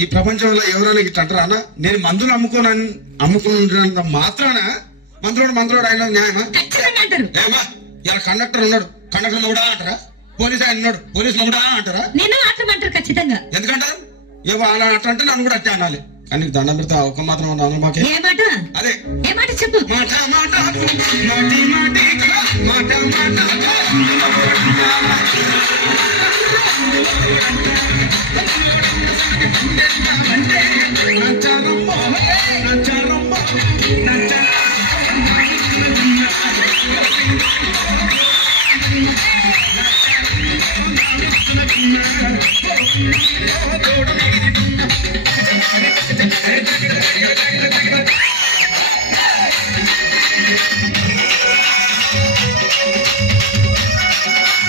ఈ ప్రపంచంలో ఎవరైనా ఇట్లా అంటారా అన్న? నేను మందులు అమ్ముకున్నంత మాత్రాన మందులోడు ఆయన న్యాయమా? ఏమా ఇలా కండక్టర్ ఉన్నాడు, కండక్టర్ కూడా అంటారా? పోలీసు ఆయన ఉన్నాడు, పోలీసులు కూడా అంటారా? ఖచ్చితంగా ఎందుకంటారు? ఏమో అలా అట్లా అంటే నన్ను కూడా అట్టే అనాలి. కానీ దండం పెడితే ఒక మాత్రం అన్న మాకే అదే చెప్పు. మాట మాట మాటి మాటి మాట మాట